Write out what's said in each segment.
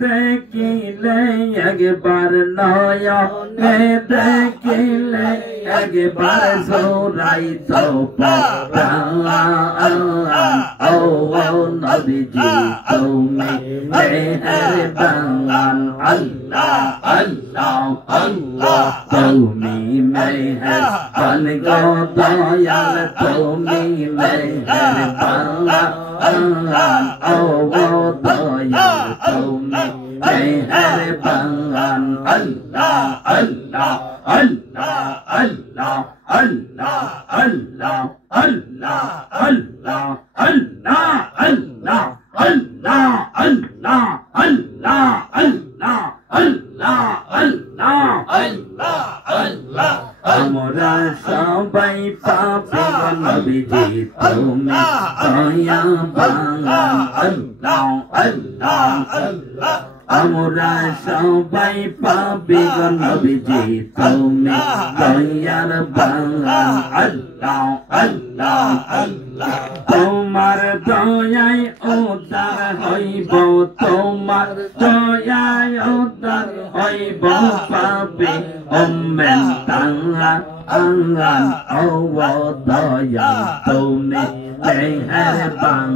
দেখিলে একবার নয়নে দেখিলে একবার জোড়াইত প্রাণ ও নবীজি তুমি মেহেরবান আল্লাহ আল্লাহ আল্লাহ তুমি মেহেরবান গো দয়াল তুমি মেহেরবান ও দয়াল তুমি মেহেরবান আল্লাহ আল্লাহ আল্লাহ আল্লাহ আল্লাহ আল্লাহ আল্লাহ আল্লাহ আল্লাহ আল্লাহ আল্লাহ আল্লাহ আল্লাহ আল্লাহ আল্লাহ আল্লাহ আল্লাহ আল্লাহ আমরা সবাই পাপী নবীজি তুমি দয়াবান আল্লাহ আল্লাহ আল্লাহ আমরা সবাই পাপী নবীজি তুমি দয়ার বাংলা আল্লাহ আল্লাহ আল্লাহ তোমার দয়ায় উদ্ধার হইব তোমার দয়ায় উদ্ধার হইব পাপী উম্মেন তাঙ্গা আঙ্গান ও দয়া তুমি মেহেরবান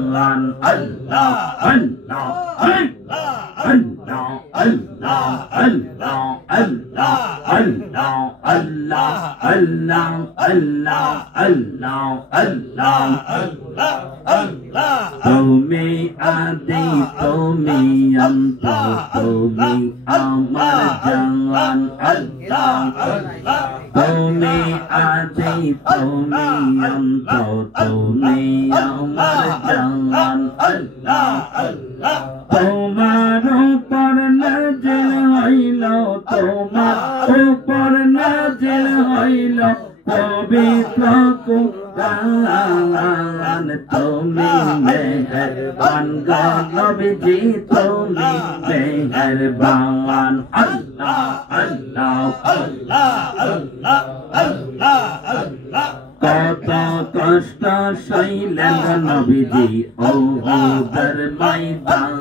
আল্লাহ আল্লাহ আল্লাহ আল্লাহ আল্লাহ আল্লাহ আল্লাহ আল্লাহ আল্লাহ আল্লাহ আল্লাহ আল্লাহ আল্লাহ আল্লাহ আল্লাহ তুমি আদি তুমি অন্ত তুমি আমার জান আল্লাহ আল্লাহ তুমি আদি তুমি অন্ত তুমি আমার জান আল্লাহ আল্লাহ তোমার উপর নাজিল হইল তোমার উপর নাজিল হইল পবিত্র কুরআন তুমি মেহেরবান গো নবীজি তুমি মেহেরবান আল্লাহ আল্লাহ আল্লাহ আল্লাহ আল্লাহ আল্লাহ কত কষ্ট সইলেন নবীজি ওহুদের ময়দান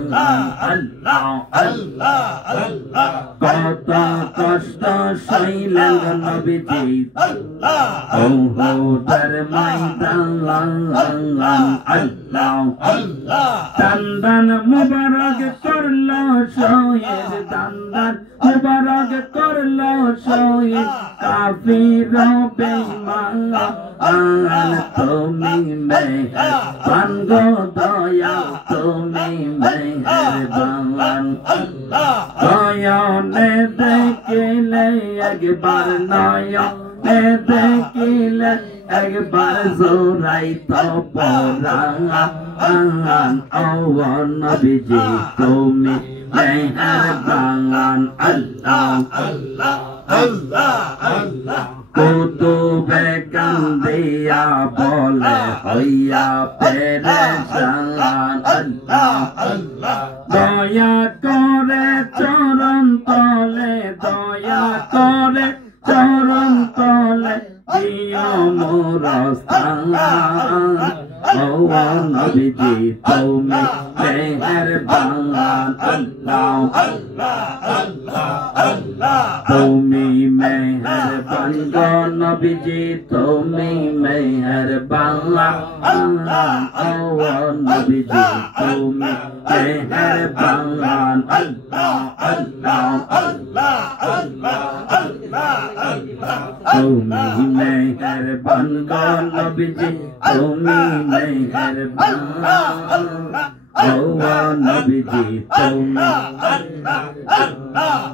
আল্লাহ আল্লাহ আল্লাহ কত কষ্ট সইলেন নবীজি ওহুদের ময়দান আল্লাহ আল্লাহ দান্দান মুবারক করলো শহীদ দান্দান মুবারক করলো শহীদ কাফির বেঈমান তুমি মেহেরবান গো দয়া তুমি মেহেরবান নয়নে দেখিলে একবার নয়নে দেখিলে একবার জোড়াইত পরাণ ও নবীজি তুমি মেহেরবান আল্লাহ আল্লাহ আল্লাহ আল্লাহ কুতুবে কান্দিয়া বলে হইয়া পেরেশান আল্লাহ আল্লাহ দয়া করে চরণ তলে দয়া করে চরণ তলে দিও মোর স্থান ও নবীজি তুমি মেহেরবান আল্লাহ আল্লাহ আল্লাহ আল্লাহ তুমি মেহেরবান গো নবীজি তুমি মেহেরবান ও নবীজি তুমি মেহেরবান আল্লাহ আল্লাহ আল্লাহ আল্লাহ আল্লাহ আল্লাহ তুমি মেহেরবান গো নবীজি তুমি মেহেরবান ও নবীজি তুমি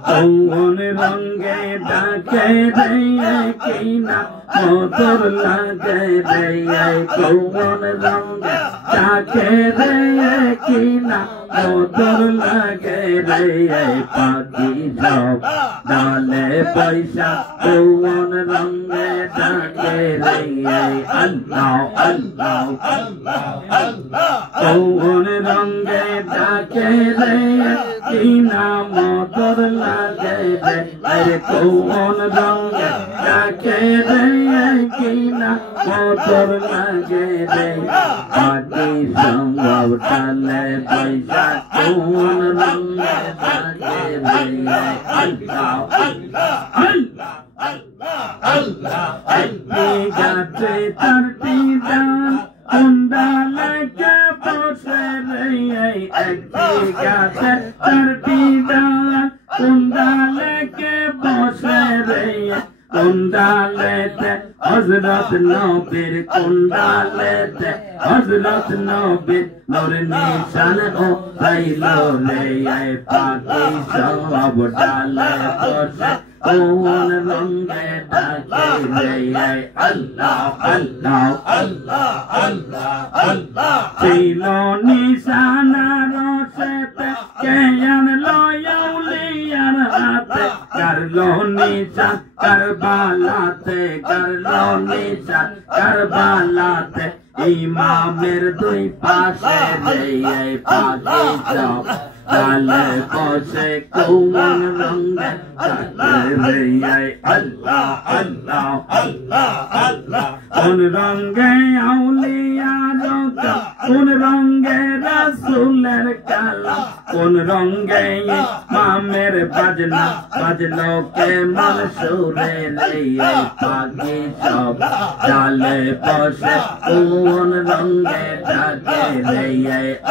কৌন রঙে ডাকে রে কিনা মধুর লাগে রে কৌন রঙে ডাকে রে কিনা মধুর লাগে রে পাখি সব ডালে পয়সা কৌন রঙে ডাকে রে আল্লাহ আল্লাহ আল্লাহ আল্লাহ কৌন রঙে ডাকে রে কি নাম তোর লাগে রে আরে কোন রঙে ডাকে রে কি নাম তোর লাগে রে পাটি সম্ভব টালে পয়সা কোন রঙে ডাকে রে আল্লাহ আল্লাহ আল্লাহ একটি গাছে চারটি ডাল কুন্ডালকে বসে রে একটি গাছে চারটি ডাল কুন্ডালকে বসে রে কুন্ডালেতে হযরত নবীর কুন্ডালেতে হযরত নবীর নূর নিশান ও পাইলো রে পাখি সব ডালে বসে কোন রঙে ডাকে রে আল্লাহ আল্লাহ আল্লাহ আল্লাহ আল্লাহ ছিল নিশানা রসেতে কে আনলো আউলিয়ার হাতে করলো নিশান কারবালাতে করলো নিশান কারবালাতে ইমামের দুই পাশে রে পাখি সব ডালে বসে কোন রঙে ডাকে রে আল্লাহ আল্লাহ আল্লাহ আল্লাহ কোন রঙে আউলিয়া রোজা কোন রঙে রাসূলের কালাম কোন রঙে ইমামের বাজনা বাজলো কে মনসুরে রে পাখি সব ডালে বসে কোন রঙে ডাকে রে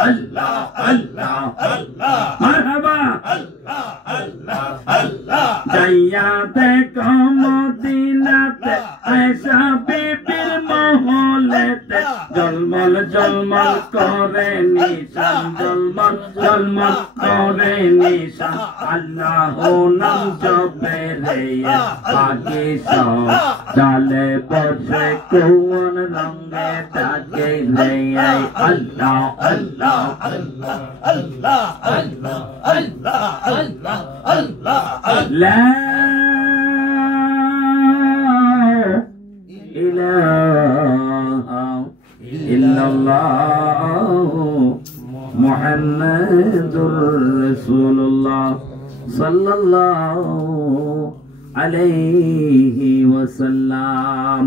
আল্লাহ আল্লাহ আল্লাহ মারহাবা আল্লাহ আল্লাহ আল্লাহ যাইয়া দেখো মদিনাতে আয়েশা বিবির মহলেতে জলমল জলমল করে নিশান জলমল জলমল করে নিশান আল্লাহ নাম জপে রে পাখি সব ডালে বসে কোন রঙে ডাকে রে আল্লাহ আল্লাহ আল্লাহ আল্লাহ আল্লাহ আল্লাহ আল্লাহ আল্লাহ লা ইলাহা ইল্লাল্লাহ মুহাম্মাদুর রাসূলুল্লাহ সাল্লাল্লাহু আলাইহি ওয়াসাল্লাম।